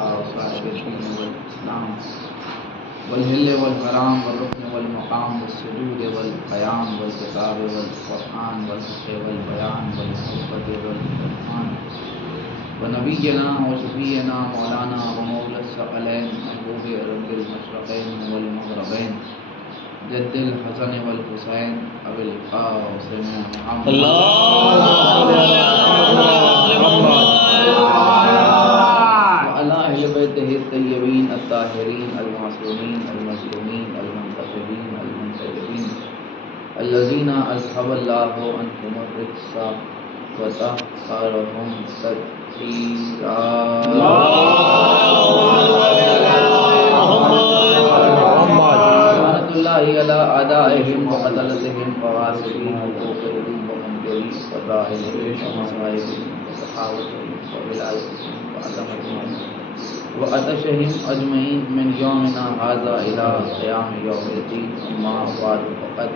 وصائب الدين والإسلام والهل والحرام والركن والمقام والسجود والقيام والكتاب والقرآن والحق والبيان والمحبة والإرفان ونبينا وشفينا مولانا ومولى الثقلين محبوب رب المشرقين والمغربين جد الحسن والحسين أبي القاسم محمد وعلى أهل بيته الطيبين الطاهرين المعصومين المظلومين المنتخبين المنتجبين الذين أذهب الله عنهم الرجس وطهرهم تطهيرا. لعنة الله على أعدائهم وقتلتهم وغاصبين حقوقهم ومنكري فضائلهم ومصائبهم وسخاوتهم وبلادهم وعظمتهم وعطشهم أجمعين من يومنا هذا إلى قيام يوم الدين. أما بعد فقد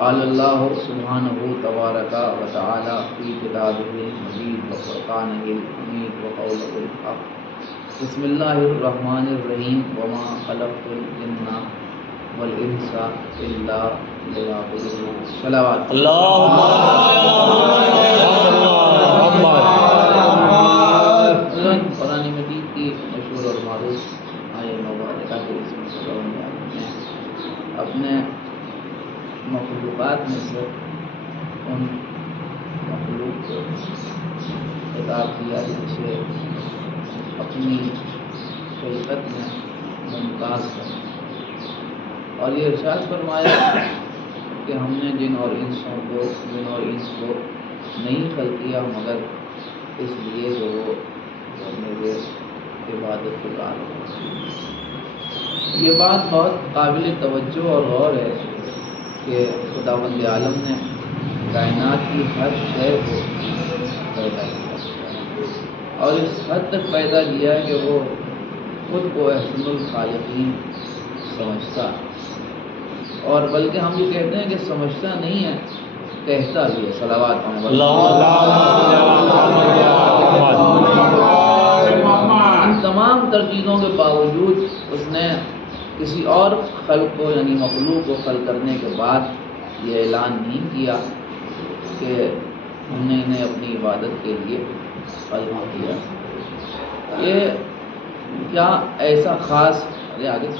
قال الله سبحانه تبارك وتعالى في كتابه المجيد وفرقانه الحميد وقوله الحق. بسم الله الرحمن الرحيم. وما خلقت الجن والإنس إلا ليعبدون. صلوات اللهم قرآن مجید کی مشہور اور معروف آیہ مبارکہ کے اس میں اپنے مخلوقات میں سے ان مخلوق کو خطاب کیا جسے اپنی خلقت میں ممتاز ہے، اور یہ ارشاد فرمایا کہ ہم نے جن اور انس کو نہیں خلق کیا مگر اس لیے جو وہ میرے عبادت گزار ہو. یہ بات بہت قابل توجہ اور غور ہے کہ خداوند عالم نے کائنات کی ہر شے کو پیدا کیا اور اس حد تک پیدا کیا کہ وہ خود کو احسن الخالقین سمجھتا، اور بلکہ ہم یہ کہتے ہیں کہ سمجھتا نہیں ہے، کہتا بھی ہے. صلوات ان تمام ترجیحوں کے باوجود اس نے کسی اور خلق کو یعنی مخلوق کو خلق کرنے کے بعد یہ اعلان نہیں کیا کہ ہم نے انہیں اپنی عبادت کے لیے خلق کیا. یہ کیا ایسا خاص آگے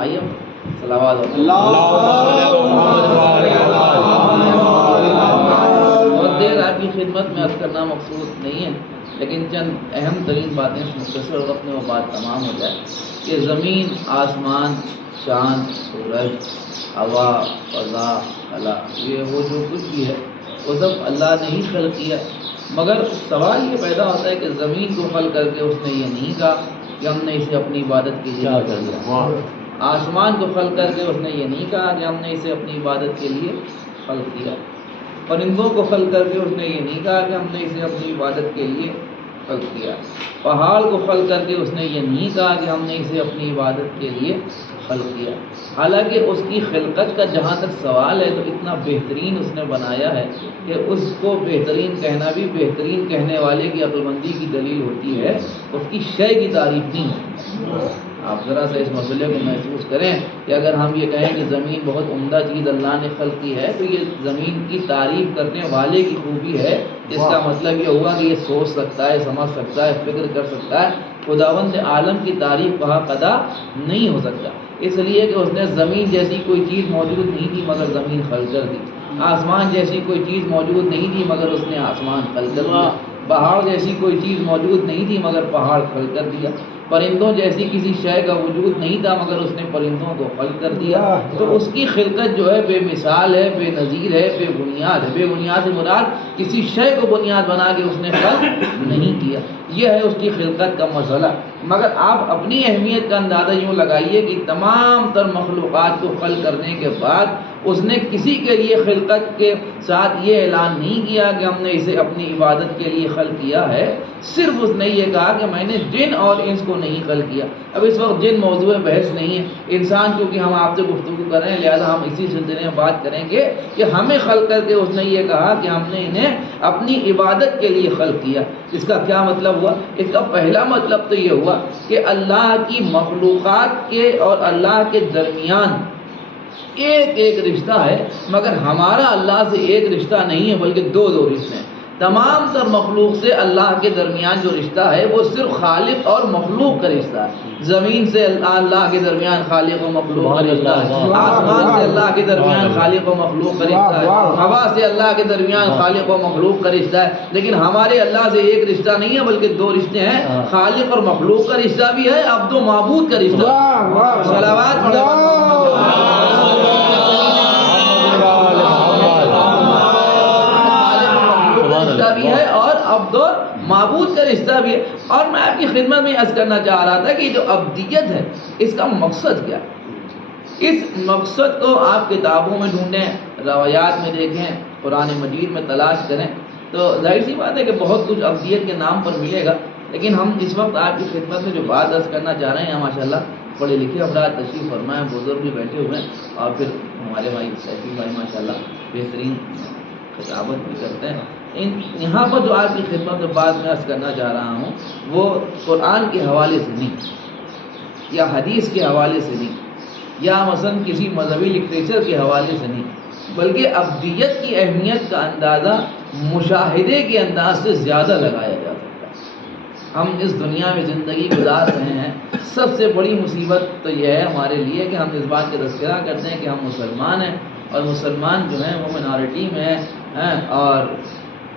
آئیے صلوات بہت دیر آپ کی خدمت میں عرض کرنا مقصود نہیں ہے، لیکن چند اہم ترین باتیں مختصر وقت میں وہ بات تمام ہو جائے کہ زمین، آسمان، چاند، سورج، ہوا، فضا، خلا، یہ وہ جو کچھ بھی ہے وہ سب اللہ نے ہی خلق کیا. مگر سوال یہ پیدا ہوتا ہے کہ زمین کو خلق کر کے اس نے یہ نہیں کہا کہ ہم نے اسے اپنی عبادت کے لیے کر دیا. آسمان کو خلق کر کے اس نے یہ نہیں کہا کہ ہم نے اسے اپنی عبادت کے لیے خلق کیا. پرندوں کو خلق کر کے اس نے یہ نہیں کہا کہ ہم نے اسے اپنی عبادت کے لیے خلق کیا. پہاڑ کو خلق کر کے اس نے یہ نہیں کہا کہ ہم نے اسے اپنی عبادت کے لیے خلق کیا. حالانکہ اس کی خلقت کا جہاں تک سوال ہے تو اتنا بہترین اس نے بنایا ہے کہ اس کو بہترین کہنا بھی بہترین کہنے والے کی عقل مندی کی دلیل ہوتی ہے، اس کی شے کی تعریف نہیں ہوتی. آپ ذرا سا اس مسئلے کو محسوس کریں کہ اگر ہم یہ کہیں کہ زمین بہت عمدہ چیز اللہ نے خلق کی ہے تو یہ زمین کی تعریف کرنے والے کی خوبی ہے. اس کا مطلب یہ ہوا کہ یہ سوچ سکتا ہے، سمجھ سکتا ہے، فکر کر سکتا ہے. خداوند عالم کی تعریف وہاں قدا نہیں ہو سکتا، اس لیے کہ اس نے زمین جیسی کوئی چیز موجود نہیں تھی مگر زمین خلق کر دی. آسمان جیسی کوئی چیز موجود نہیں تھی مگر اس نے آسمان خلق کر دیا. پہاڑ جیسی کوئی چیز موجود نہیں تھی مگر پہاڑ خلق کر دیا. پرندوں جیسی کسی شے کا وجود نہیں تھا مگر اس نے پرندوں کو خلق کر دیا. تو اس کی خلقت جو ہے بے مثال ہے، بے نظیر ہے، بے بنیاد ہے. بے بنیاد سے مراد کسی شے کو بنیاد بنا کے اس نے خلق نہیں کیا. یہ ہے اس کی خلقت کا مسئلہ. مگر آپ اپنی اہمیت کا اندازہ یوں لگائیے کہ تمام تر مخلوقات کو خلق کرنے کے بعد اس نے کسی کے لیے خلقت کے ساتھ یہ اعلان نہیں کیا کہ ہم نے اسے اپنی عبادت کے لیے خلق کیا ہے. صرف اس نے یہ کہا کہ میں نے جن اور انس کو نہیں خلق کیا. اب اس وقت جن موضوع بحث نہیں ہے، انسان کیونکہ ہم آپ سے گفتگو کر رہے ہیں لہذا ہم اسی سلسلے میں بات کریں گے کہ ہمیں خلق کر کے اس نے یہ کہا کہ ہم نے انہیں اپنی عبادت کے لیے خلق کیا. اس کا کیا مطلب ہوا؟ اس کا پہلا مطلب تو یہ ہوا کہ اللہ کی مخلوقات کے اور اللہ کے درمیان ایک ایک رشتہ ہے، مگر ہمارا اللہ سے ایک رشتہ نہیں ہے بلکہ دو رشتے ہیں۔ تمام تر مخلوق سے اللہ کے درمیان جو رشتہ ہے وہ صرف خالق اور مخلوق کا رشتہ ہے۔ زمین سے اللہ کے درمیان خالق و مخلوق کا رشتہ ہے، آسمان سے اللہ کے درمیان خالق و مخلوق کا رشتہ ہے، ہوا سے اللہ کے درمیان خالق و مخلوق کا رشتہ ہے، لیکن ہمارے اللہ سے ایک رشتہ نہیں ہے بلکہ دو رشتے ہیں، خالق اور مخلوق کا رشتہ بھی ہے، عبد و معبود کا رشتہ ہے۔ صلوات بھی ہے اور عبد و معبود کا رشتہ بھی ہے۔ اور میں آپ کی خدمت میں عرض کرنا چاہ رہا تھا کہ جو عبدیت ہے اس کا مقصد کیا ہے؟ اس مقصد کو آپ کتابوں میں ڈھونڈیں، روایات میں دیکھیں، قرآن مجید میں تلاش کریں تو ظاہر سی بات ہے کہ بہت کچھ عبدیت کے نام پر ملے گا، لیکن ہم اس وقت آپ کی خدمت میں جو بات عرض کرنا چاہ رہے ہیں، ماشاءاللہ پڑھے لکھے افراد تشریف فرمائے، بزرگ بھی بیٹھے ہوئے ہیں، اور پھر ہمارے بھائی سیفی بھائی ماشاءاللہ بہترین خطابت بھی کرتے ہیں۔ یہاں پر جو آپ کی خدمت میں بات میں عرض کرنا چاہ رہا ہوں وہ قرآن کے حوالے سے نہیں، یا حدیث کے حوالے سے نہیں، یا مثلا کسی مذہبی لٹریچر کے حوالے سے نہیں، بلکہ عبدیت کی اہمیت کا اندازہ مشاہدے کے انداز سے زیادہ لگایا جا سکتا ہے۔ ہم اس دنیا میں زندگی گزار رہے ہیں، سب سے بڑی مصیبت تو یہ ہے ہمارے لیے کہ ہم اس بات کا تذکرہ کرتے ہیں کہ ہم مسلمان ہیں، اور مسلمان جو ہیں وہ مینارٹی میں ہیں اور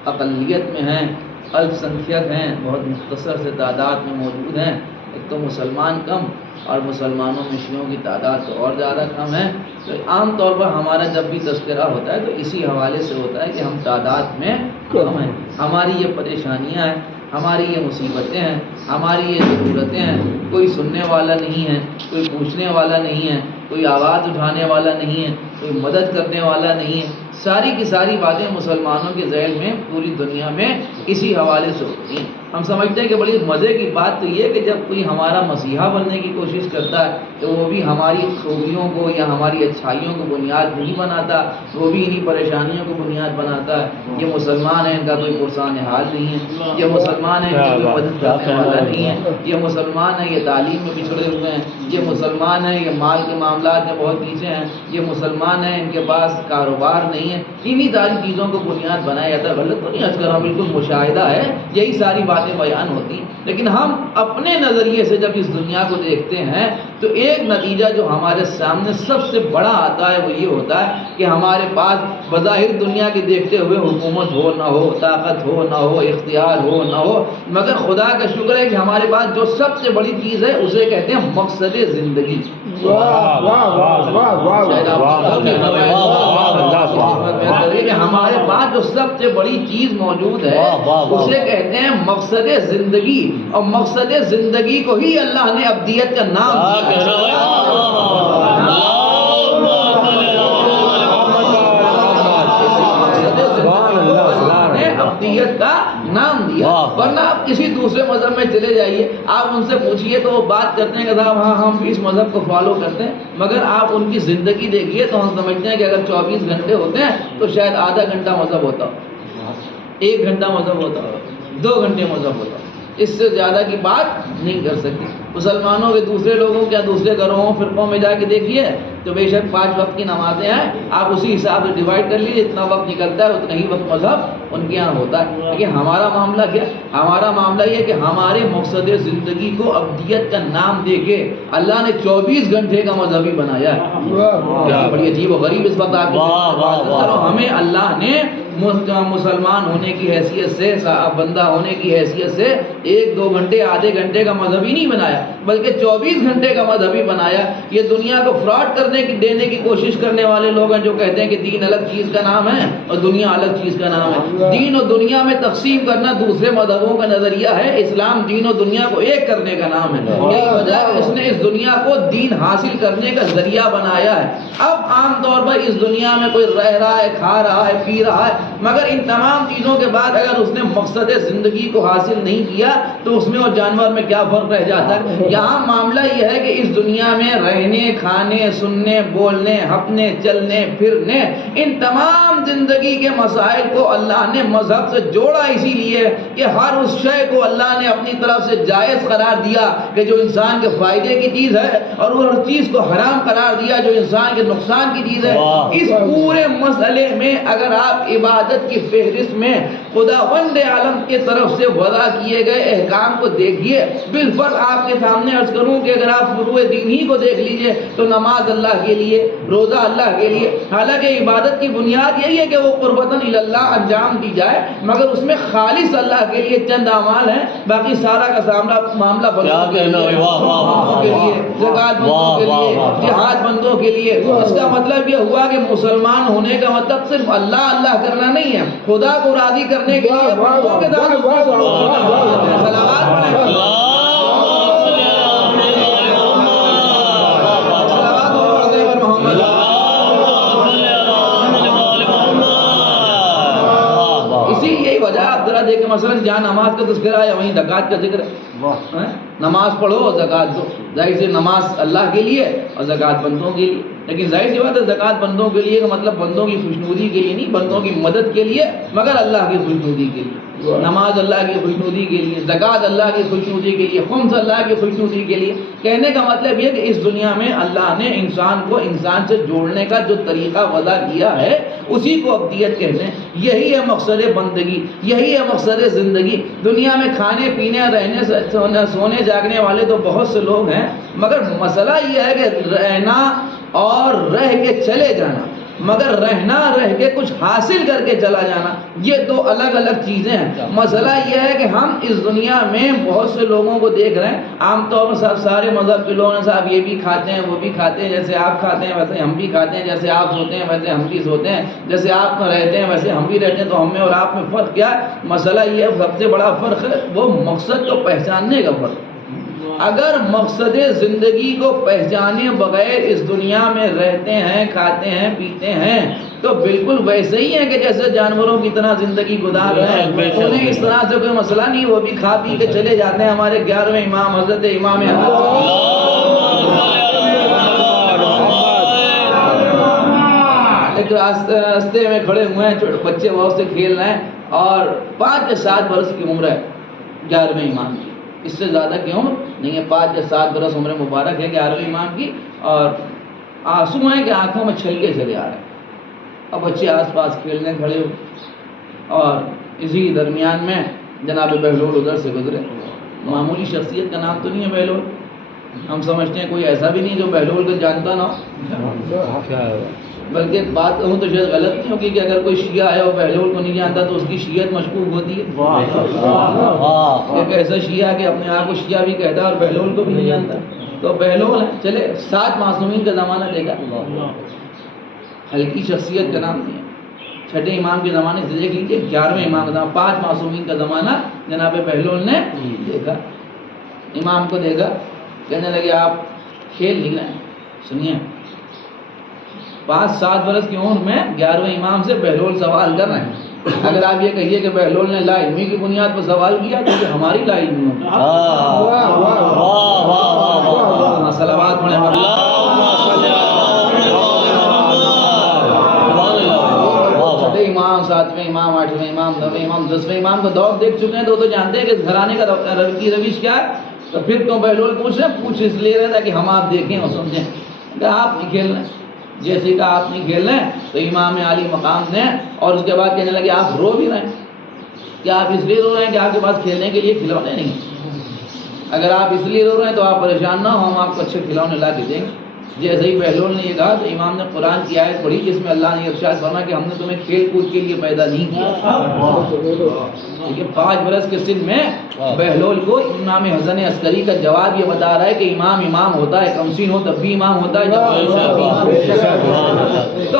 اقلیت میں ہیں، الپ سنکھیک ہیں، بہت مختصر سے تعداد میں موجود ہیں۔ ایک تو مسلمان کم اور مسلمانوں میں شیعوں کی تعداد تو اور زیادہ کم ہے، تو عام طور پر ہمارا جب بھی تذکرہ ہوتا ہے تو اسی حوالے سے ہوتا ہے کہ ہم تعداد میں کم ہیں، ہماری یہ پریشانیاں ہیں، ہماری یہ مصیبتیں ہیں، ہماری یہ ضرورتیں ہیں، کوئی سننے والا نہیں ہے، کوئی پوچھنے والا نہیں ہے، کوئی آواز اٹھانے والا نہیں ہے، کوئی مدد کرنے والا نہیں ہے۔ ساری کی ساری باتیں مسلمانوں کے ذیل میں پوری دنیا میں اسی حوالے سے ہوتی ہیں۔ ہم سمجھتے ہیں کہ بڑی مزے کی بات تو یہ ہے کہ جب کوئی ہمارا مسیحا بننے کی کوشش کرتا ہے تو وہ بھی ہماری خوبیوں کو یا ہماری اچھائیوں کو بنیاد نہیں بناتا، وہ بھی انہی پریشانیوں کو بنیاد بناتا ہے۔ یہ مسلمان ہیں، ان کا کوئی پرسان حال نہیں ہے، یہ مسلمان ہیں، ان کی کوئی مدد کرنے والا نہیں ہے، یہ مسلمان ہیں، یہ تعلیم میں پچھڑے ہوئے ہیں، یہ مسلمان ہیں، یہ مال کے معاملات میں بہت پیچھے ہیں، یہ مسلمان ہیں، ان کے پاس کاروبار نہیں ہے۔ انہی ساری چیزوں کو بنیاد بنایا جاتا ہے۔ غلط تو نہیں عرض کر رہا ہوں، بالکل مشاہدہ ہے، یہی ساری باتیں بیان ہوتی ہیں، لیکن ہم اپنے نظریے سے جب اس دنیا کو دیکھتے ہیں تو ایک نتیجہ جو ہمارے سامنے سب سے بڑا آتا ہے وہ یہ ہوتا ہے کہ ہمارے پاس بظاہر دنیا کے دیکھتے ہوئے حکومت ہو نہ ہو، طاقت ہو نہ ہو، اختیار ہو نہ ہو، مگر خدا کا شکر ہے کہ ہمارے پاس جو سب سے بڑی چیز ہے اسے کہتے ہیں مقصد زندگی۔ ہمارے پاس جو سب سے بڑی چیز موجود ہے اسے کہتے ہیں مقصد زندگی، اور مقصد زندگی کو ہی اللہ نے عبدیت کا نام دیا۔ عبدیت کا نام دیا، ورنہ آپ کسی دوسرے مذہب میں چلے جائیے، آپ ان سے پوچھئے تو وہ بات کرتے ہیں کہ صاحب ہاں ہم اس مذہب کو فالو کرتے ہیں، مگر آپ ان کی زندگی دیکھیے تو ہم سمجھتے ہیں کہ اگر 24 گھنٹے ہوتے ہیں تو شاید آدھا گھنٹہ مذہب ہوتا ہو، 1 گھنٹہ مذہب ہوتا ہو، 2 گھنٹے مذہب ہوتا ہو، اس سے زیادہ کی بات نہیں کر سکتی۔ مسلمانوں کے دوسرے لوگوں کے دوسرے گروہوں فرقوں میں جا کے دیکھیے تو بے شک 5 وقت کی نمازیں ہیں، آپ اسی حساب سے ڈیوائڈ کر لیجیے، اتنا وقت نکلتا ہے اتنا ہی وقت مذہب ان کے یہاں ہوتا ہے۔ لیکن ہمارا معاملہ کیا؟ ہمارا معاملہ یہ کہ ہمارے مقصد زندگی کو عبدیت کا نام دے کے اللہ نے 24 گھنٹے کا مذہبی بنایا ہے۔ بڑی عجیب و غریب اس وقت آپ ہمیں اللہ نے مسلمان ہونے کی حیثیت سے، بندہ ہونے کی حیثیت سے 1-2 گھنٹے آدھے گھنٹے کا مذہبی نہیں بنایا بلکہ 24 گھنٹے کا مذہبی بنایا۔ یہ دنیا کو فراڈ کرنے کی دینے کی کوشش کرنے والے لوگ ہیں جو کہتے ہیں کہ دین الگ چیز کا نام ہے اور دنیا الگ چیز کا نام ہے۔ دین و دنیا میں تقسیم کرنا دوسرے مذہبوں کا نظریہ ہے، اسلام دین و دنیا کو ایک کرنے کا نام ہے۔ یہی وجہ ہے اس نے اس دنیا کو دین حاصل کرنے کا ذریعہ بنایا ہے۔ اب عام طور پر اس دنیا میں کوئی رہ رہا ہے، کھا رہا ہے، پی رہا ہے، مگر ان تمام چیزوں کے بعد اگر اس نے مقصد زندگی کو حاصل نہیں کیا تو اس میں اور جانور میں کیا فرق رہ جاتا ہے؟ یہاں معاملہ یہ ہے کہ اس دنیا میں رہنے، کھانے، سننے، بولنے، ہپنے، چلنے، پھرنے، ان تمام زندگی کے مسائل کو اللہ نے مذہب سے جوڑا اسی لیے کہ ہر اس شے کو اللہ نے اپنی طرف سے جائز قرار دیا کہ جو انسان کے فائدے کی چیز ہے، اور وہ ہر چیز کو حرام قرار دیا جو انسان کے نقصان کی چیز ہے۔ اس پورے مسئلے میں اگر آپ عبادت کی فہرست میں خداوند عالم کی طرف سے وضع کیے گئے احکام کو دیکھیے، بالفرض آپ کے سامنے عرض کروں کہ اگر آپ فروع دین ہی کو دیکھ لیجئے تو نماز اللہ کے لیے، روزہ اللہ کے لیے، حالانکہ عبادت کی بنیاد یہی ہے کہ وہ قربتاً اللہ انجام دی جائے، مگر اس میں خالص اللہ کے لیے چند اعمال ہیں، باقی سارا کا معاملہ بندوں کے لیے، زکوٰۃ بندوں کے لیے، جہاد بندوں کے لیے۔ اس کا مطلب یہ ہوا کہ مسلمان ہونے کا مطلب صرف اللہ اللہ کرنا نہیں ہے، خدا کو راضی کرنے کے لیے بندوں کے ساتھ صلوات پڑھیں۔ دیکھیں مثلا جہاں نماز کا تذکرہ ہے وہیں زکوٰۃ کا ذکر ہے۔ نماز پڑھو اور زکوٰۃ دو، ظاہر سی نماز اللہ کے لیے اور زکوٰۃ بندوں کے لیے، لیکن ظاہر سی بات ہے زکوٰۃ بندوں کے لیے کا مطلب بندوں کی خوشنودی کے لیے نہیں، بندوں کی مدد کے لیے، مگر اللہ کی خوشنودی کے لیے۔ نماز اللہ کی خوشنودی کے لیے، زکوٰۃ اللہ کی خوشنودی کے لیے، خمس اللہ کی خوشنودی کے لیے۔ کہنے کا مطلب یہ کہ اس دنیا میں اللہ نے انسان کو انسان سے جوڑنے کا جو طریقہ وضع کیا ہے اسی کو عبودیت کہتے ہیں۔ یہی ہے مقصد بندگی، یہی ہے مقصد زندگی۔ دنیا میں کھانے پینے، رہنے، سونے جاگنے والے تو بہت سے لوگ ہیں، مگر مسئلہ یہ ہے کہ رہنا اور رہ کے چلے جانا، مگر رہنا رہ کے کچھ حاصل کر کے چلا جانا، یہ دو الگ الگ چیزیں ہیں۔ مسئلہ یہ ہے کہ ہم اس دنیا میں بہت سے لوگوں کو دیکھ رہے ہیں، عام طور پر صاحب سارے مذہب کے لوگ ہیں، صاحب یہ بھی کھاتے ہیں وہ بھی کھاتے ہیں، جیسے آپ کھاتے ہیں ویسے ہم بھی کھاتے ہیں، جیسے آپ سوتے ہیں ویسے ہم بھی سوتے ہیں، جیسے آپ رہتے ہیں ویسے ہم بھی رہتے ہیں، تو ہم میں اور آپ میں فرق کیا ہے؟ مسئلہ یہ سب سے بڑا فرق ہے وہ مقصد کو پہچاننے کا فرق۔ اگر مقصد زندگی کو پہچانے بغیر اس دنیا میں رہتے ہیں، کھاتے ہیں، پیتے ہیں، تو بالکل ویسے ہی ہے کہ جیسے جانوروں کی طرح زندگی گزار رہے ہیں۔ انہیں اس طرح سے کوئی مسئلہ نہیں، وہ بھی کھا پی کے چلے جاتے ہیں۔ ہمارے 11ویں امام حضرت امام ایک راستے میں کھڑے ہوئے ہیں، بچے بہت سے کھیل رہے ہیں، اور 5 یا 7 برس کی عمر ہے 11ویں امام کی، اس سے زیادہ کی عمر نہیں ہے، 5 یا 7 برس عمر مبارک ہے 11ویں امام کی، اور آنسو ہیں کہ آنکھوں میں چھلکے چلے آ رہے ہیں۔ اب بچے آس پاس کھیلنے کھڑے ہو، اور اسی درمیان میں جناب بہلول ادھر سے گزرے۔ معمولی شخصیت کا نام تو نہیں ہے بہلول، ہم سمجھتے ہیں کوئی ایسا بھی نہیں جو بہلول کو جانتا نہ ہو، بلکہ بات کہوں تو شاید غلط نہیں ہوگی کہ اگر کوئی شیعہ ہے اور بہلول کو نہیں جانتا تو اس کی شیعت مشکوک ہوتی ہے۔ ایک ایسا شیعہ کہ اپنے آپ کو شیعہ بھی کہتا ہے اور بہلول کو بھی نہیں جانتا، تو بہلول ہے۔ چلے 7 معصومین کا زمانہ لے گا، ہلکی شخصیت کا نام نہیں ہے۔ 6 امام کے زمانے سے دیکھ لیجیے، 11ویں امام کا زمانہ، 5 معصومین کا زمانہ جناب بہلول نے دیکھا۔ امام کو دیکھا، کہنے لگے آپ کھیل نہیں رہے ہیں، سنیے 5-7 برس کی عمر میں 11ویں امام سے بہلول سوال کر رہے ہیں۔ اگر آپ یہ کہیے کہ بہلول نے لا علمی کی بنیاد پر سوال کیا تو یہ ہماری لا علمی ہوتی ہے۔ صلوات پڑھیں۔ امام 7ویں امام 8ویں امام 9ویں امام 10ویں امام کا دور دیکھ چکے ہیں تو وہ تو جانتے ہیں کہ اس گھرانے کا روش کیا ہے۔ تو پھر کیوں بہلول پوچھ اس لیے رہتا کہ ہم آپ دیکھیں اور سمجھیں کہ آپ نہیں کھیل رہے ہیں، جیسے کہ آپ نہیں کھیل رہے ہیں تو امام عالی مقام نے، اور اس کے بعد کہنے لگے آپ رو بھی رہے ہیں، کیا آپ اس لیے رو رہے ہیں کہ آپ کے پاس کھیلنے کے لیے کھلونے نہیں؟ اگر آپ اس لیے رو رہے ہیں تو آپ پریشان نہ ہو، ہم آپ کو اچھے کھلونے لا کے دیں گے۔ جیسے ہی بہلول نے یہ کہا تو امام نے قرآن کی آیت پڑھی جس میں اللہ نے ارشاد فرمایا کہ ہم نے تمہیں کھیل کود کے لیے پیدا نہیں کیا۔ 5 برس کے سن میں بہلول کو امام حسن عسکری کا جواب یہ بتا رہا ہے کہ امام امام ہوتا ہے، کمسین ہو تب بھی امام ہوتا ہے۔ تو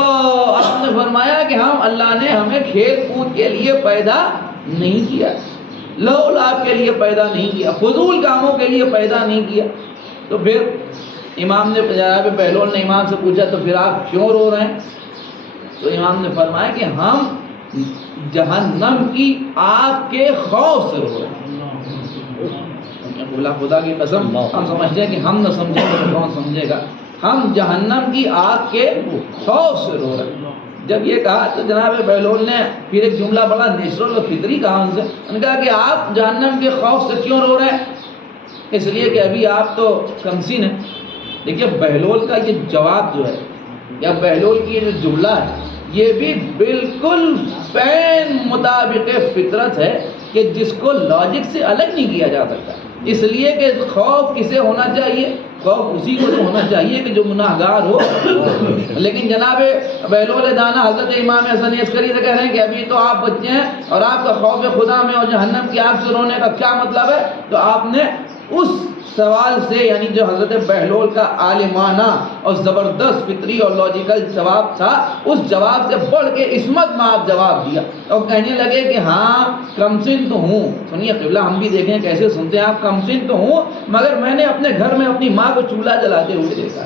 آپ نے فرمایا کہ ہم اللہ نے ہمیں کھیل کود کے لیے پیدا نہیں کیا، لو لعب کے لیے پیدا نہیں کیا، فضول کاموں کے لیے پیدا نہیں کیا۔ تو پھر امام نے جناب بہلول نے امام سے پوچھا تو پھر آپ کیوں رو رہے ہیں؟ تو امام نے فرمایا کہ ہم جہنم کی آگ کے خوف سے رو رہے ہیں۔ بولا خدا کی قسم، ہم سمجھتے ہیں کہ ہم نہ سمجھیں تو کون سمجھے گا؟ ہم جہنم کی آگ کے خوف سے رو رہے ہیں۔ جب یہ کہا تو جناب بہلول نے پھر ایک جملہ بڑا نیچرل و فطری کہا ان سے، انہوں نے کہا کہ آپ جہنم کے خوف سے کیوں رو رہے ہیں؟ اس لیے کہ ابھی آپ تو کمسین ہیں۔ دیکھیے بہلول کا یہ جواب جو ہے یا بہلول کی یہ جو جملہ ہے یہ بھی بالکل فین مطابق فطرت ہے کہ جس کو لاجک سے الگ نہیں کیا جا سکتا، اس لیے کہ خوف کسے ہونا چاہیے؟ خوف اسی کو تو ہونا چاہیے کہ جو گناہگار ہو۔ لیکن جناب بہلول دانا حضرت امام حسن عسکری سے کہہ رہے ہیں کہ ابھی تو آپ بچے ہیں اور آپ کا خوف خدا میں اور جہنم کی آگ سے رونے کا کیا مطلب ہے؟ تو آپ نے اس سوال سے یعنی جو حضرت بہلول کا عالمانہ اور زبردست فطری اور لاجیکل جواب تھا، اس جواب سے بڑھ کے عصمت میں آپ جواب دیا اور کہنے لگے کہ ہاں کمسن تو ہوں۔ سنیے قبلہ، ہم بھی دیکھیں کیسے سنتے ہیں آپ، کمسن تو ہوں مگر میں نے اپنے گھر میں اپنی ماں کو چولہا جلاتے ہوئے دیکھا۔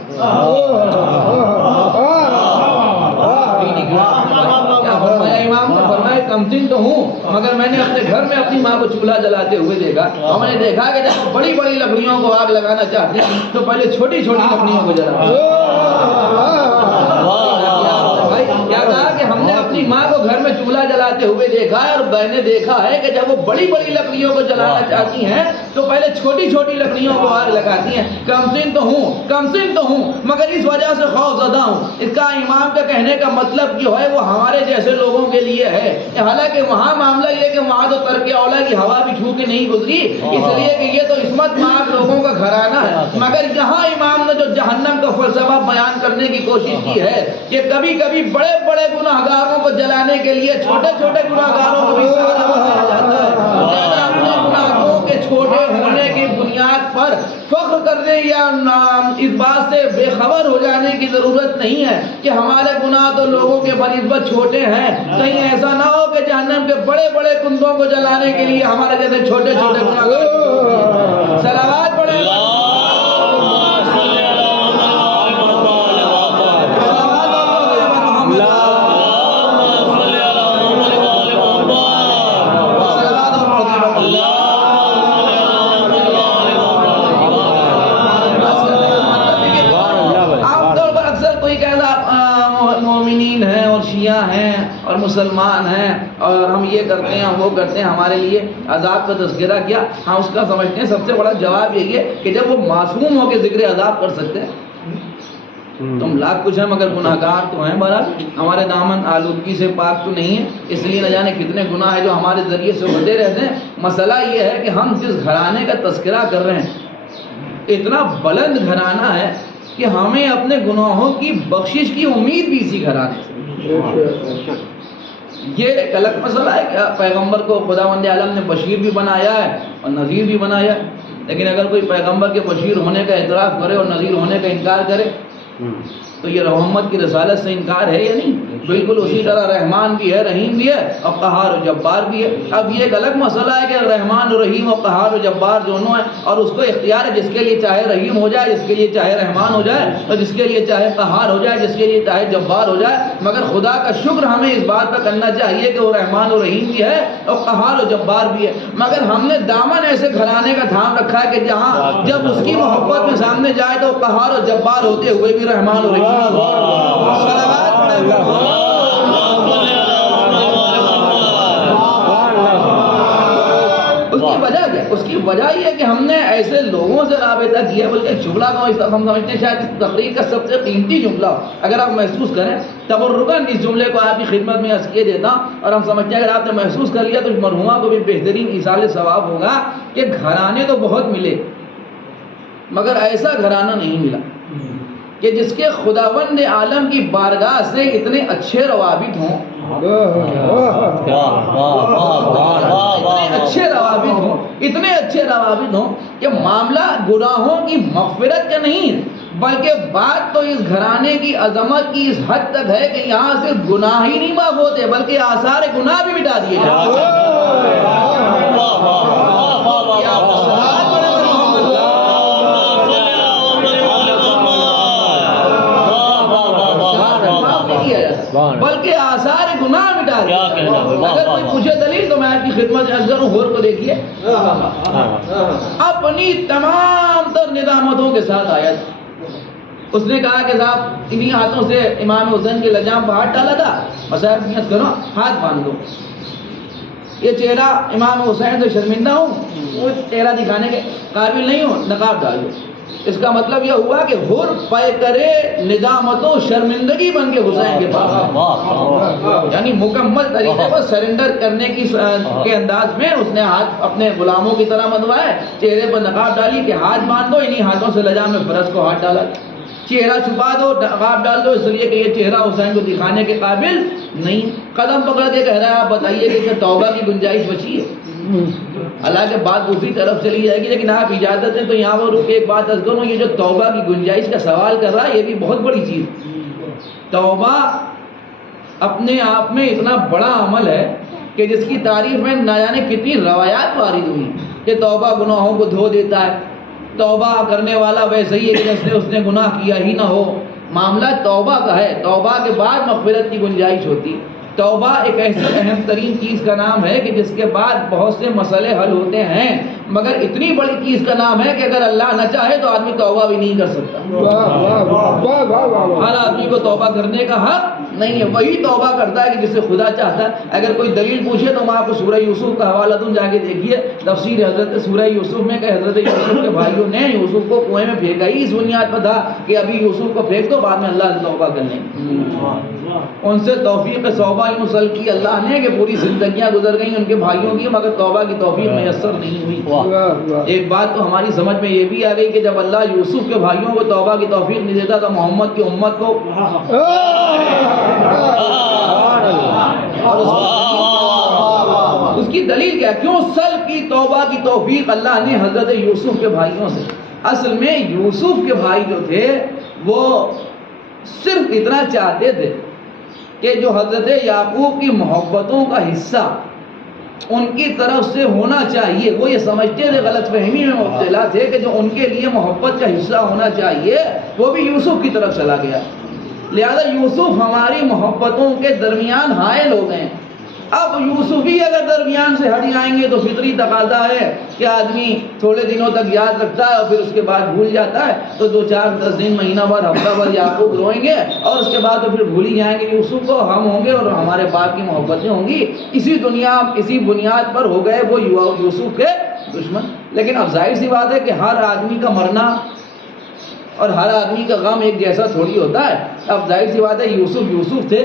کیا فرمایا امام نے؟ فرمایا کمسن تو ہوں مگر میں نے اپنے گھر میں اپنی ماں کو چولہا جلاتے ہوئے دیکھا، اور میں نے دیکھا کہ جب بڑی بڑی لکڑیوں کو آگ لگانا چاہتی تو پہلے چھوٹی چھوٹی لکڑیوں کو جلاتی۔ کیا کہا کہ ہم نے اپنی ماں کو گھر میں چولہا جلاتے ہوئے دیکھا ہے اور میں نے دیکھا ہے کہ جب وہ بڑی بڑی لکڑیوں کو جلانا چاہتی ہیں تو پہلے چھوٹی چھوٹی لکڑیوں کو آگ لگاتی ہیں۔ کمسن تو ہوں مگر اس وجہ سے خوف زدہ ہوں۔ اس کا امام کا کہنے کا مطلب جو ہے وہ ہمارے جیسے لوگوں کے لیے ہے، حالانکہ وہاں معاملہ یہ کہ وہاں تو ترک اولا کی ہوا بھی چھو کے نہیں گزری، اس لیے کہ یہ تو عصمت مآب لوگوں کا گھرانہ ہے۔ مگر یہاں امام نے جو جہنم کا فلسفہ بیان کرنے کی کوشش کی ہے کہ کبھی کبھی بڑے بڑے گناہگاروں کو جلانے کے لیے چھوٹے چھوٹے گناہگاروں کو بھی سہارا بنایا جاتا ہے۔ لہذا اپنے گناہوں کے چھوٹے ہونے کی بنیاد پر فخر کرنے یا اس بات سے بے خبر ہو جانے کی ضرورت نہیں ہے کہ ہمارے گناہ تو لوگوں کے بنسبت چھوٹے ہیں، کہیں ایسا نہ ہو کہ جہنم کے بڑے بڑے کندوں کو جلانے کے لیے ہمارے جیسے چھوٹے چھوٹے گناہگار۔ صلوات پڑھیں۔ اور مسلمان ہیں اور ہم یہ کرتے ہیں وہ کرتے ہیں، ہمارے لیے عذاب کا تذکرہ کیا، ہم اس کا سمجھتے ہیں سب سے بڑا جواب یہی ہے کہ جب وہ معصوم ہو کے ذکر عذاب کر سکتے ہیں، تم لاکھ کچھ ہیں مگر گناہگار تو ہیں، بہرحال ہمارے دامن آلودگی سے پاک تو نہیں ہے، اس لیے نہ جانے کتنے گناہ ہیں جو ہمارے ذریعے سے ہوتے رہتے ہیں۔ مسئلہ یہ ہے کہ ہم جس گھرانے کا تذکرہ کر رہے ہیں اتنا بلند گھرانہ ہے کہ ہمیں اپنے گناہوں کی بخشش کی امید بھی اسی گھرانے سے۔ یہ ایک الگ مسئلہ ہے کہ پیغمبر کو خداوند عالم نے بشیر بھی بنایا ہے اور نذیر بھی بنایا ہے، لیکن اگر کوئی پیغمبر کے بشیر ہونے کا اعتراف کرے اور نذیر ہونے کا انکار کرے تو یہ محمد کی رسالت سے انکار ہے یا نہیں؟ بالکل اسی طرح رحمان بھی ہے، رحیم بھی ہے اور قہار و جبار بھی ہے۔ اب یہ ایک الگ مسئلہ ہے کہ رحمان و رحیم اور قہار و جبار دونوں ہیں اور اس کو اختیار ہے، جس کے لیے چاہے رحیم ہو جائے، جس کے لیے چاہے رحمان ہو جائے اور جس کے لیے چاہے قہار ہو جائے، جس کے لیے چاہے جبار ہو جائے۔ مگر خدا کا شکر ہمیں اس بات پر کرنا چاہیے کہ وہ رحمان و رحیم بھی ہے اور قہار و جبار بھی ہے، مگر ہم نے دامن ایسے گھرانے کا تھام رکھا ہے کہ جہاں جب اس کی محبت میں سامنے جائے تو قہار و جبار ہوتے ہوئے بھی رحمان و رحیم۔ اس کی وجہ یہ ہے کہ ہم نے ایسے لوگوں سے رابطہ کیا، بلکہ جملہ کو ہم سمجھتے ہیں شاید اس تقریر کا سب سے قیمتی جملہ ہو، اگر آپ محسوس کریں تبرکاً اس جملے کو آپ کی خدمت میں عرض کیے دیتا اور ہم سمجھتے ہیں اگر آپ نے محسوس کر لیا تو مرحومہ کو بھی بہترین ایصال ثواب ہوگا کہ گھرانے تو بہت ملے مگر ایسا گھرانہ نہیں ملا کہ جس کے خداوند عالم کی بارگاہ سے اتنے اچھے روابط ہوں، اتنے اچھے روابط ہوں کہ معاملہ گناہوں کی مغفرت کا نہیں بلکہ بات تو اس گھرانے کی عظمت کی اس حد تک ہے کہ یہاں صرف گناہ ہی نہیں معاف ہوتے بلکہ آثار گناہ بھی مٹا دیے جاتے ہیں۔ بلکہ آثار گناہ مٹا دیا۔ اگر کوئی پوچھے دلیل تو میں آپ کی خدمت میں عرض کروں، غور کو دیکھیے، اپنی تمام تر ندامتوں کے ساتھ آیا تھا۔ اس نے کہا کہ صاحب انہی ہاتھوں سے امام حسین کے لجام پر ہاتھ ڈالا تھا، مسائل نیت کرو، ہاتھ باندھ دو، یہ چہرہ امام حسین سے شرمندہ ہوں، وہ چہرہ دکھانے کے قابل نہیں ہوں، نقاب ڈال دو۔ اس کا مطلب یہ ہوا کہ حر پے کرے ندامت و شرمندگی بن کے حسین کے پاس، یعنی مکمل طریقے پر سرنڈر کرنے کے انداز میں اس نے ہاتھ اپنے غلاموں کی طرح بندھوائے، چہرے پر نقاب ڈالی کہ ہاتھ باندھ دو، انہی ہاتھوں سے لجام فرض کو ہاتھ ڈالا، چہرہ چھپا دو، نقاب ڈال دو، اس لیے کہ یہ چہرہ حسین کو دکھانے کے قابل نہیں۔ قدم پکڑ کے کہہ رہا ہے آپ بتائیے کہ اسے توبہ کی گنجائش بچی ہے؟ حالانکہ بات دوسری طرف چلی جائے گی، لیکن آپ اجازت دیں تو یہاں پر رک کے ایک بات عرض کروں، یہ جو توبہ کی گنجائش کا سوال کر رہا ہے یہ بھی بہت بڑی چیز۔ توبہ اپنے آپ میں اتنا بڑا عمل ہے کہ جس کی تعریف میں نہ جانے کتنی روایات وارد ہوئی کہ توبہ گناہوں کو دھو دیتا ہے، توبہ کرنے والا ویسے ہی ہے کہ جیسے اس نے گناہ کیا ہی نہ ہو۔ معاملہ توبہ کا ہے، توبہ کے بعد مغفرت کی گنجائش ہوتی۔ توبہ ایک ایسی اہم ترین چیز کا نام ہے کہ جس کے بعد بہت سے مسئلے حل ہوتے ہیں، مگر اتنی بڑی چیز کا نام ہے کہ اگر اللہ نہ چاہے تو آدمی توبہ بھی نہیں کر سکتا۔ ہر آدمی کو توبہ کرنے کا حق نہیں ہے، وہی توبہ کرتا ہے کہ جسے خدا چاہتا ہے۔ اگر کوئی دلیل پوچھے تو میں آپ کو سورہ یوسف کا حوالہ دوں، جا کے دیکھیے تفسیر حضرت سورہ یوسف میں کہ حضرت یوسف کے بھائیوں نے یوسف کو کنویں میں پھینکا ہی اس بنیاد پر تھا کہ ابھی یوسف کو پھینک دو، بعد میں اللہ سے توبہ کر لیں گے۔ ان سے توفیق توبہ یوں سل کی اللہ نے کہ پوری زندگیاں گزر گئیں ان کے بھائیوں کی، مگر توبہ کی توفیق میسر نہیں ہوئی۔ ایک بات تو ہماری سمجھ میں یہ بھی آ گئی کہ جب اللہ یوسف کے بھائیوں کو توبہ کی توفیق نہیں دیتا تو محمد کی امت کو اس کی دلیل کیا؟ کیوں سلب کی توبہ کی توفیق اللہ نے حضرت یوسف کے بھائیوں سے؟ اصل میں یوسف کے بھائی جو تھے وہ صرف اتنا چاہتے تھے کہ جو حضرت یعقوب کی محبتوں کا حصہ ان کی طرف سے ہونا چاہیے، وہ یہ سمجھتے تھے، غلط فہمی میں مبتلا تھے کہ جو ان کے لیے محبت کا حصہ ہونا چاہیے وہ بھی یوسف کی طرف چلا گیا، لہذا یوسف ہماری محبتوں کے درمیان حائل ہو گئے۔ اب یوسفی اگر درمیان سے ہٹ جائیں گے تو فطری تقاضا ہے کہ آدمی تھوڑے دنوں تک یاد رکھتا ہے اور پھر اس کے بعد بھول جاتا ہے، تو 2-4-10 دن، مہینہ بھر، ہفتہ بھر یعقوب روئیں گے اور اس کے بعد تو پھر بھول ہی جائیں گے یوسف کو، ہم ہوں گے اور ہمارے باپ کی محبتیں ہوں گی۔ اسی بنیاد پر ہو گئے وہ یوسف کے دشمن۔ لیکن اب ظاہر سی بات ہے کہ ہر آدمی کا مرنا اور ہر آدمی کا غم ایک جیسا تھوڑی ہوتا ہے۔ اب ظاہر سی بات ہے یوسف تھے،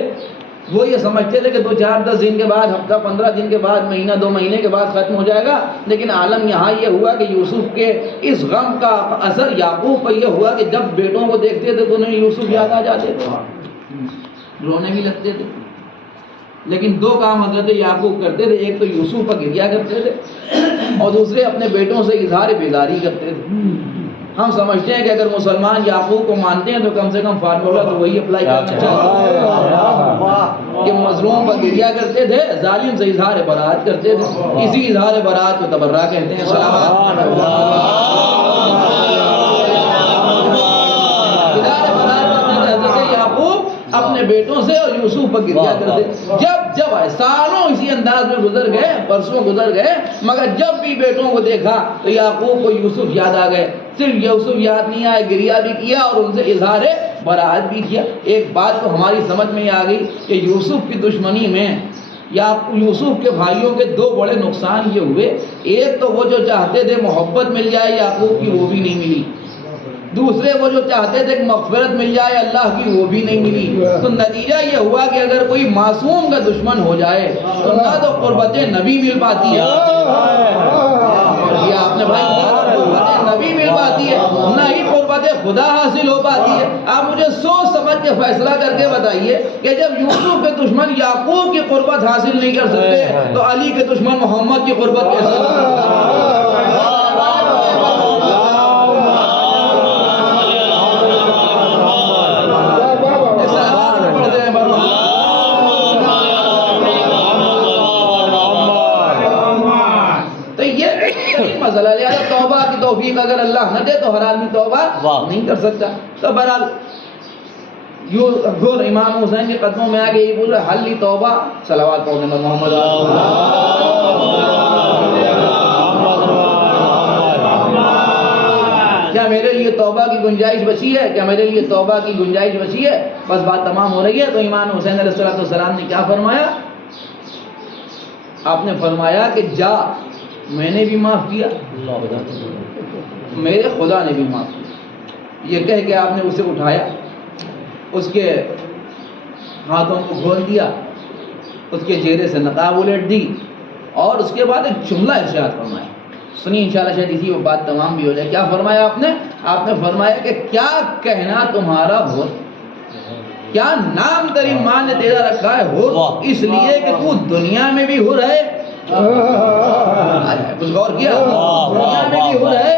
وہ یہ سمجھتے تھے کہ 2-4-10 دن کے بعد، ہفتہ 15 دن کے بعد، مہینہ 2 مہینے کے بعد ختم ہو جائے گا، لیکن عالم یہاں یہ ہوا کہ یوسف کے اس غم کا اثر یعقوب پر یہ ہوا کہ جب بیٹوں کو دیکھتے تھے تو انہیں یوسف یاد آ جاتے تھے، رونے بھی لگتے تھے۔ لیکن 2 کام حضرت یعقوب کرتے تھے، ایک تو یوسف پر گریا کرتے تھے اور دوسرے اپنے بیٹوں سے اظہار بیزاری کرتے تھے۔ ہم سمجھتے ہیں کہ اگر مسلمان یعقوب کو مانتے ہیں تو کم سے کم فارمولہ تو وہی اپلائی کرنا چاہیے کہ مظلوم پر گریا کرتے تھے، ظالم سے اظہار برات کرتے تھے، اسی اظہار برات کو تبرہ کہتے ہیں۔ سلام حضرت یعقوب اپنے بیٹوں سے اور یوسف پر گریا کرتے، جب آئے سالوں اسی انداز میں گزر گئے، برسوں گزر گئے، مگر جب بھی بیٹوں کو دیکھا تو یعقوب کو یوسف یاد آ گئے۔ صرف یوسف یاد نہیں آئے، گریا بھی کیا اور ان سے اظہار برات بھی کیا۔ ایک بات تو ہماری سمجھ میں آ گئی کہ یوسف کی دشمنی میں یا یوسف کے بھائیوں کے 2 بڑے نقصان یہ ہوئے، ایک تو وہ جو چاہتے تھے محبت مل جائے یعقوب کی وہ بھی نہیں ملی، دوسرے وہ جو چاہتے تھے کہ مغفرت مل جائے اللہ کی وہ بھی نہیں ملی۔ تو نتیجہ یہ ہوا کہ اگر کوئی معصوم کا دشمن ہو جائے تو نہ تو قربت نبی مل پاتی ہے، یہ آپ نے بھائی قربت نبی مل پاتی ہے، نہ ہی قربت خدا حاصل ہو پاتی ہے۔ آپ مجھے سوچ سمجھ کے فیصلہ کر کے بتائیے کہ جب یوسف کے دشمن یعقوب کی قربت حاصل نہیں کر سکتے تو علی کے دشمن محمد کی قربت کیسے کر سکتے؟ مسئلہ لہذا توبہ کی توفیق اگر اللہ نہ دے تو ہر آدمی توبہ نہیں کر سکتا۔ تو بہرحال گر امام حسین کے قدموں میں آگے یہ بول رہا حل لی توبہ، صلوات پڑھنے میں محمد کیا میرے لیے توبہ کی گنجائش بچی ہے؟ کیا میرے لیے توبہ کی گنجائش بچی ہے؟ بس بات تمام ہو رہی ہے. تو امام حسین علیہ السلام نے کیا فرمایا؟ آپ نے فرمایا کہ جا، میں نے بھی معاف کیا، میرے خدا نے بھی معاف کیا. یہ کہہ کے آپ نے اسے اٹھایا، اس کے ہاتھوں کو کھول دیا، اس کے چہرے سے نقاب الٹ دی، اور اس کے بعد ایک جملہ ارشاد فرمایا. سنیے انشاءاللہ شاید اسی وہ بات تمام بھی ہو جائے. کیا فرمایا آپ نے؟ آپ نے فرمایا کہ کیا کہنا تمہارا ہو، کیا نام تیری ماں نے تیرا رکھا ہے ہو، اس لیے کہ تو دنیا میں بھی ہو رہے، کچھ غور کیا، دنیا میں بھی ہو رہے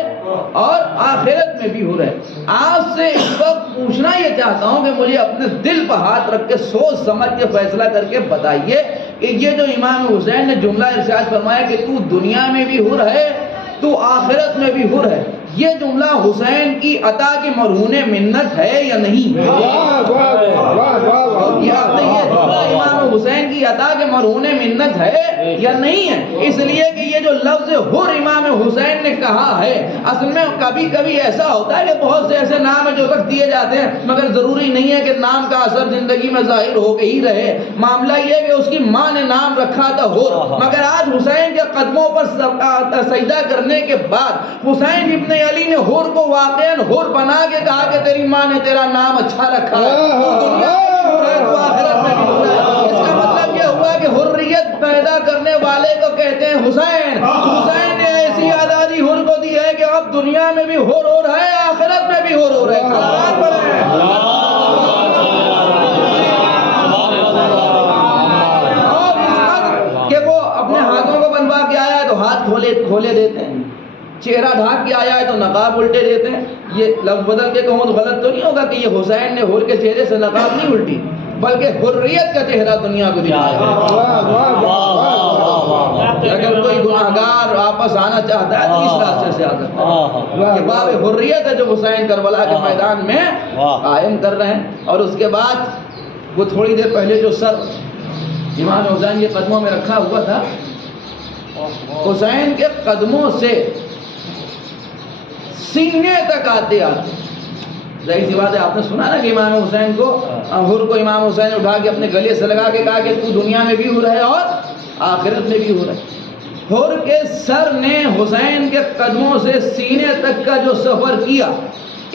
اور آخرت میں بھی ہو رہے. آپ سے اس وقت پوچھنا یہ چاہتا ہوں کہ مجھے اپنے دل پر ہاتھ رکھ کے سوچ سمجھ کے فیصلہ کر کے بتائیے کہ یہ جو امام حسین نے جملہ ارشاد فرمایا کہ تو دنیا میں بھی ہو رہے تو آخرت میں بھی ہو رہے، یہ جملہ حسین کی عطا کی مرہون منت ہے یا نہیں؟ یہ جملہ امام حسین کی عطا کے مرہون منت ہے یا نہیں ہے؟ اس لیے کہ یہ جو لفظ حر امام حسین نے کہا ہے، اصل میں کبھی کبھی ایسا ہوتا ہے کہ بہت سے ایسے نام ہیں جو رکھ دیے جاتے ہیں، مگر ضروری نہیں ہے کہ نام کا اثر زندگی میں ظاہر ہو کے ہی رہے. معاملہ یہ کہ اس کی ماں نے نام رکھا تھا حر، مگر آج حسین کے قدموں پر سجدہ کرنے کے بعد حسین ابن علی نے حر کو واقعاً حر بنا کے کہا کہ تیری ماں نے تیرا نام اچھا رکھا ہے، تو دنیا میں بھی حر ہے تو آخرت میں بھی حر ہے. اس کا مطلب یہ ہوا کہ حریت پیدا کرنے والے کو کہتے ہیں حسین. حسین نے ایسی آزادی حر کو دی ہے کہ اب دنیا میں بھی حر ہو رہا ہے، آخرت میں بھی حر ہو رہا ہے. اور اس وقت کہ وہ اپنے ہاتھوں کو بنوا کے آیا ہے تو ہاتھ کھولے دیتے ہیں، چہرہ ڈھانک کے آیا ہے تو نقاب الٹے دیتے ہیں. یہ لفظ بدل کے کہوں تو غلط تو نہیں ہوگا کہ یہ حسین نے حر کے چہرے سے نقاب نہیں الٹی، بلکہ حریت کا چہرہ دنیا کو دکھایا. اگر کوئی گناہگار واپس آنا چاہتا ہے تو اس راستے سے آ سکتا ہے. یہ باب حریت ہے جو حسین کربلا کے میدان میں قائم کر رہے ہیں. اور اس کے بعد وہ تھوڑی دیر پہلے جو سر امام حسین کے قدموں میں رکھا ہوا تھا، حسین کے قدموں سے سینے تک آتے آتے، ظاہر سی بات ہے آپ نے سنا نا کہ امام حسین کو حر کو امام حسین نے اٹھا کے اپنے گلے سے لگا کے کہا کہ تو دنیا میں بھی ہو رہے اور آخرت میں بھی ہو رہے. حر کے سر نے حسین کے قدموں سے سینے تک کا جو سفر کیا،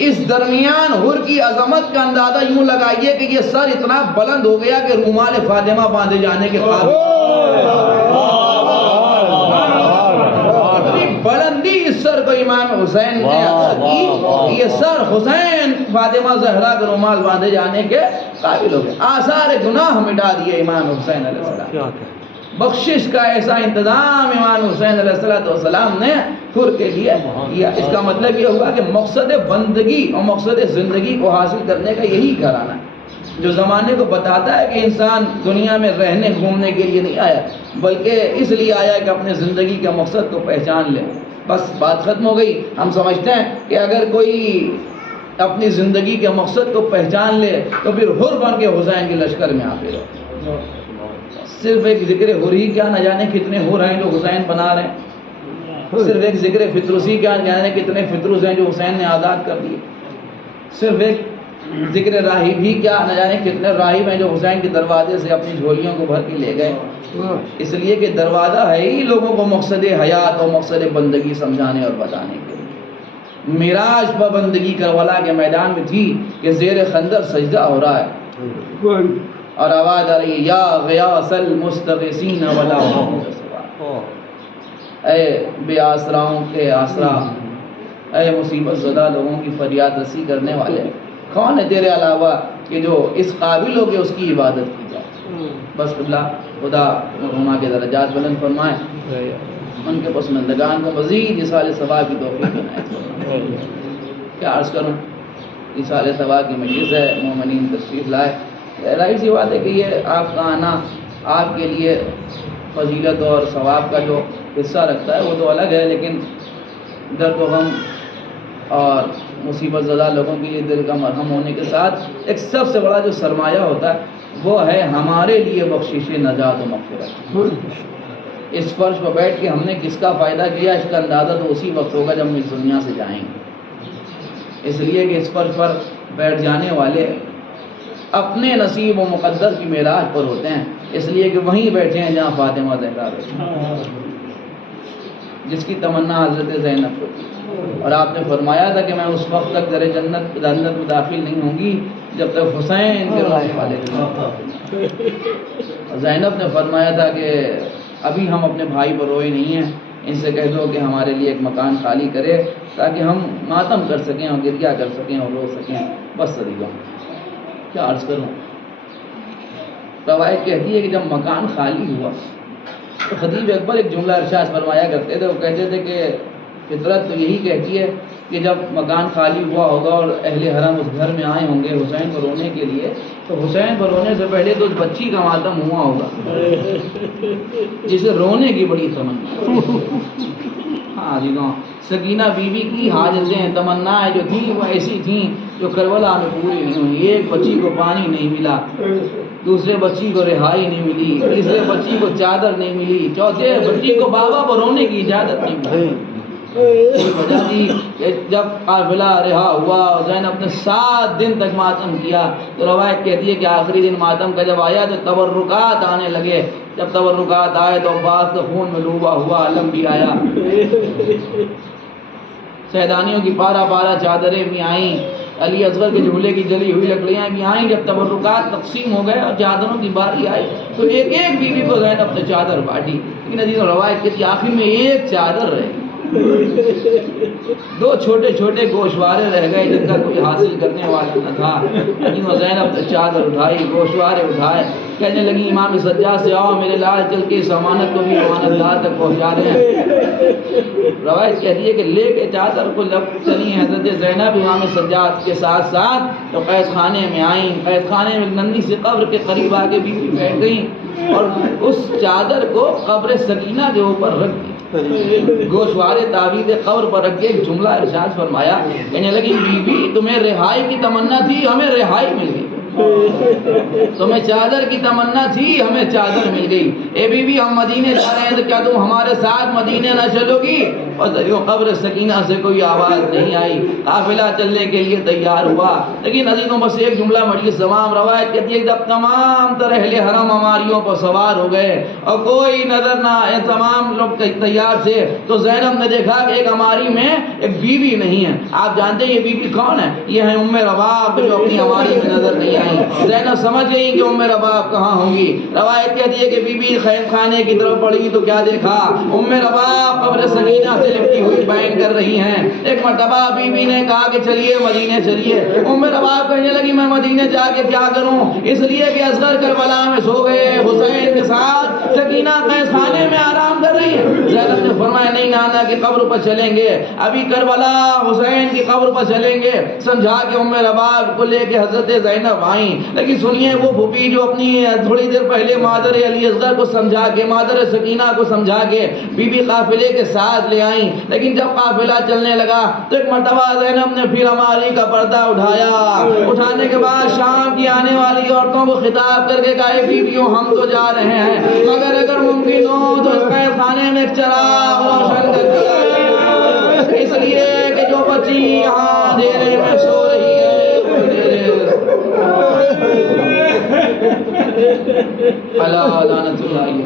اس درمیان حر کی عظمت کا اندازہ یوں لگائیے کہ یہ سر اتنا بلند ہو گیا کہ رومال فاطمہ باندھے جانے کے قابل. بلندی اس سر کو امام حسین نے عطا کی، یہ سر حسین فاطمہ زہرا کے رومال باندھے جانے کے قابل ہو گئے. آثار گناہ مٹا دیے امام حسین علیہ السلام. بخشش کا ایسا انتظام امام حسین علیہ السلام نے حر کے لیے کیا. اس کا مطلب یہ ہوا کہ مقصد بندگی اور مقصد زندگی کو حاصل کرنے کا یہی گھرانہ ہے جو زمانے کو بتاتا ہے کہ انسان دنیا میں رہنے گھومنے کے لیے نہیں آیا، بلکہ اس لیے آیا کہ اپنے زندگی کے مقصد کو پہچان لے. بس بات ختم ہو گئی. ہم سمجھتے ہیں کہ اگر کوئی اپنی زندگی کے مقصد کو پہچان لے تو پھر حر بن کے حسین کے لشکر میں آ پھر. صرف ایک ذکر حر ہی کیا نہ جانے کتنے حر ہیں جو حسین بنا رہے ہیں. صرف ایک ذکر فطرسی کیا نہ جانے کتنے فطرس ہیں جو حسین نے آزاد کر دیے. صرف ایک ذکر راہب ہی کیا نہ جانے کتنے راہب ہیں جو حسین کے دروازے سے اپنی جھولیوں کو بھر کے لے گئے. اس لیے کہ دروازہ ہے ہی لوگوں کو مقصد حیات اور مقصد بندگی سمجھانے اور بتانے کے لیے. معراج پر بندگی کربلا کے میدان میں تھی کہ زیر خنجر سجدہ ہو رہا ہے اور آواز آ رہی ہے یا غیاث المستغیثین ولا حول سوا. اے بے آسراؤں کے آسرا، اے مصیبت زدہ لوگوں کی فریاد رسی کرنے والے، کون ہے تیرے علاوہ کہ جو اس قابل ہو کہ اس کی عبادت کی جائے. بس اللہ خدا مرحومہ کے درجات بلند فرمائے، ان کے پسماندگان کو مزید اصال ثواب کی توفیق عنایت فرمائے. کیا عرض کروں، اصال ثواب کی مجلس ہے، مومنین تشریف لائے. ظاہر سی بات ہے کہ یہ آپ کا آنا آپ کے لیے فضیلت اور ثواب کا جو حصہ رکھتا ہے وہ تو الگ ہے، لیکن درد و غم اور مصیبت زدہ لوگوں کے لیے دل کا مرہم ہونے کے ساتھ ایک سب سے بڑا جو سرمایہ ہوتا ہے وہ ہے ہمارے لیے بخشش نجات و مغفرت۔ اس فرش پر بیٹھ کے ہم نے کس کا فائدہ کیا، اس کا اندازہ تو اسی وقت ہوگا جب ہم اس دنیا سے جائیں گے۔ اس لیے کہ اس فرش پر بیٹھ جانے والے اپنے نصیب و مقدر کی معراج پر ہوتے ہیں، اس لیے کہ وہیں بیٹھے ہیں جہاں فاطمہ زہرا بیٹھے ہیں، جس کی تمنا حضرت زینب کو تھی۔ اور آپ نے فرمایا تھا کہ میں اس وقت تک در جنت میں داخل نہیں ہوں گی جب تک حسین کے رونے والے تھے۔ زینب نے فرمایا تھا کہ ابھی ہم اپنے بھائی پر روئے نہیں ہیں، ان سے کہہ دو کہ ہمارے لیے ایک مکان خالی کرے تاکہ ہم ماتم کر سکیں اور گریہ کر سکیں اور رو سکیں، بس صدیقہ کیا عرض کروں۔ روایت کہتی ہے کہ جب مکان خالی ہوا تو خطیب اکبر ایک جملہ ارشاد فرمایا کرتے تھے، وہ کہتے تھے کہ فطرت تو یہی کہتی ہے کہ جب مکان خالی ہوا ہوگا اور اہل حرم اس گھر میں آئے ہوں گے حسین کو رونے کے لیے، تو حسین کو رونے سے پہلے تو اس بچی کا ماتم ہوا ہوگا جسے رونے کی بڑی تمنا۔ ہاں جی گاؤں سکینہ بی بی کی حاجتیں تمنائیں جو تھیں وہ ایسی تھیں جو کربلا میں پوری نہیں ہوئی۔ ایک بچی کو پانی نہیں ملا، دوسرے بچی کو رہائی نہیں ملی، تیسرے بچی کو چادر نہیں ملی، چوتھے بچی کو بابا کو رونے کی اجازت نہیں ملی۔ وجہ تھی کہ جب قافلہ رہا ہوا اور زینب نے 7 دن تک ماتم کیا، تو روایت کہتی ہے کہ آخری دن ماتم کا جب آیا تو تبرکات آنے لگے۔ جب تبرکات آئے تو عباس کے خون میں ڈوبا ہوا علم بھی آیا، سیدانیوں کی پارا پارا چادریں بھی آئیں، علی اصغر کے جھولے کی جلی ہوئی لکڑیاں بھی آئیں۔ جب تبرکات تقسیم ہو گئے اور چادروں کی باری آئی تو ایک ایک بیوی کو زینب نے چادر بانٹی، لیکن عزیز روایت کہتی آخر میں ایک چادر رہ گئی۔ 2 چھوٹے چھوٹے گوشوارے رہ گئے جن کا کوئی حاصل کرنے والا نہ تھا۔ انہوں زینب نے چادر اٹھائی، گوشوارے اٹھائے، کہنے لگی امام سجاد سے آؤ میرے لال چل کے اس امانت کو بھی امانت دار تک پہنچا دیں۔ روایت کہتی ہے کہ لے کے چادر کو جب چلی حضرت زینب امام سجاد کے ساتھ ساتھ تو قید خانے میں آئیں۔ قید خانے میں ننھی سی قبر کے قریب آ کے بیوی بیٹھ گئیں اور اس چادر کو قبر سکینہ کے اوپر رکھ دی، گوشوارے تعویذ قبر پر رکھ کے ایک جملہ ارشاد فرمایا، کہنے لگی بی بی تمہیں رہائی کی تمنا تھی ہمیں رہائی مل گئی، تمہیں چادر کی تمنا تھی ہمیں چادر مل گئی۔ اے بی بی ہم مدینے جا رہے ہیں تو کیا تم ہمارے ساتھ مدینے نہ چلو گی؟ اور قبر سکینہ سے کوئی آواز نہیں آئی، قافلہ چلنے کے لیے تیار ہوا۔ لیکن عزیزوں بس ایک جملہ مڑی تمام روایت کہتی ہے کہ جب تمام تر اہل حرم ہماریوں پر سوار ہو گئے اور کوئی نظر نہ آئے، تمام لوگ تیار تھے، تو زینب نے دیکھا کہ ایک ہماری میں ایک بیوی نہیں ہے۔ آپ جانتے ہیں یہ بیوی کون ہے؟ یہ ہے ام رباب جو اپنی ہماری میں نظر نہیں آئی۔ زینب سمجھ گئی کہ ام رباب کہاں ہوں گی۔ روایت کہتی ہے کہ بی بی خیم خانے کی طرف پڑھی تو کیا دیکھا؟ ام رباب قبر سکینہ سے لپٹی ہوئی بین کر رہی ہیں۔ ایک مرتبہ بی بی نے کہا کہ چلیے مدینے چلیے۔ ام رباب کہنے لگی میں مدینے جا کے کیا کروں، اس لیے کہ اصغر کربلا میں سو گئے، حسین کے ساتھ سکینہ قید خانے میں آرام کر رہی ہے۔ زینب نے فرمایا نہیں نانا کی قبر پر چلیں گے، ابھی کربلا حسین کی قبر پر چلیں گے۔ سمجھا کہ ام رباب کو لے کے حضرت زینب آئیں، لیکن سنیے وہ پھوپھی جو اپنی تھوڑی دیر پہلے مادر علی اصغر کو سمجھا کے، مادر سکینہ کو سمجھا کے بی بی قافلے کے ساتھ لے آئیں، لیکن جب قافلہ چلنے لگا تو ایک مرتبہ زینب نے پھر ہماری کا پردہ اٹھایا۔ اٹھانے کے بعد شام کی آنے والی عورتوں کو خطاب کر کے کہا بیویوں ہم تو جا رہے ہیں مگر اگر ممکن ہو تو اس قید خانے میں ایک چراغ روشن کر دیا جائے، اس لیے کہ جو بچی یہاں اندھیرے میں سو رہی ہے اللہ لعنت اللہ علیہ